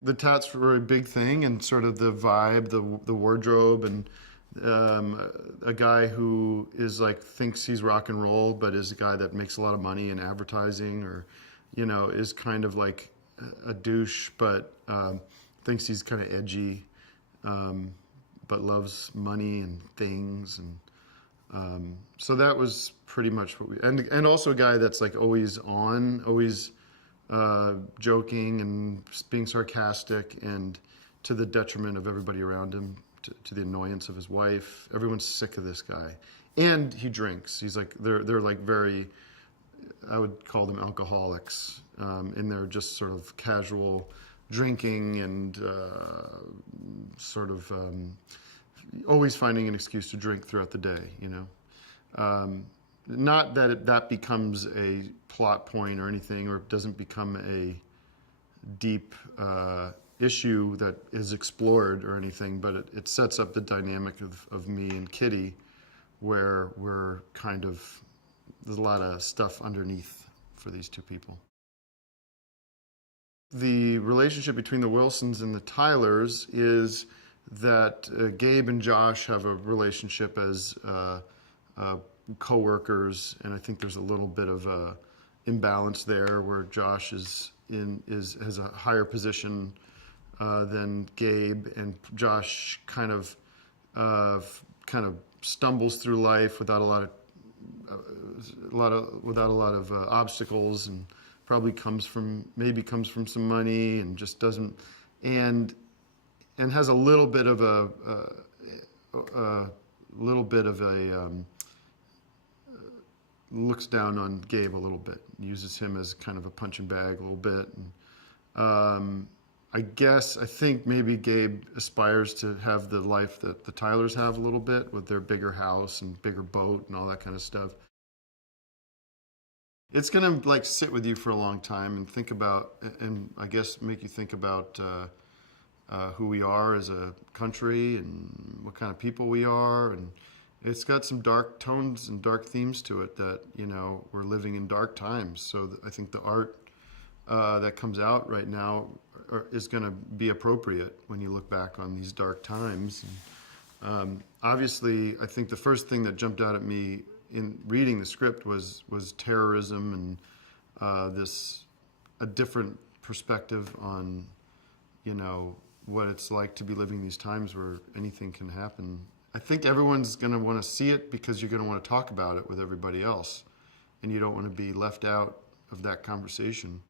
The tats were a big thing, and sort of the vibe, the wardrobe, and a guy who is like thinks he's rock and roll, but is a guy that makes a lot of money in advertising, or is kind of like a douche, but thinks he's kind of edgy, but loves money and things, and so that was pretty much what we. And also a guy that's like always on, always joking and being sarcastic, and to the detriment of everybody around him, to the annoyance of his wife. Everyone's sick of this guy, and he drinks. He's like they're like very, I would call them alcoholics, and they're just sort of casual drinking and sort of always finding an excuse to drink throughout the day. Not that that becomes a plot point or anything, or it doesn't become a deep issue that is explored or anything, but it sets up the dynamic of me and Kitty, where we're kind of, there's a lot of stuff underneath for these two people. The relationship between the Wilsons and the Tylers is that Gabe and Josh have a relationship as co-workers, and I think there's a little bit of a imbalance there, where Josh has a higher position than Gabe, and Josh kind of stumbles through life without a lot of obstacles, and probably comes from some money, and just doesn't, and has a little bit of looks down on Gabe a little bit, uses him as kind of a punching bag a little bit. And I think maybe Gabe aspires to have the life that the Tylers have a little bit, with their bigger house and bigger boat and all that kind of stuff. It's gonna like sit with you for a long time and think about, and I guess make you think about who we are as a country and what kind of people we are. And it's got some dark tones and dark themes to it, that, we're living in dark times. So I think the art that comes out right now is going to be appropriate when you look back on these dark times. And, obviously, I think the first thing that jumped out at me in reading the script was terrorism, and a different perspective on, what it's like to be living these times where anything can happen. I think everyone's going to want to see it, because you're going to want to talk about it with everybody else, and you don't want to be left out of that conversation.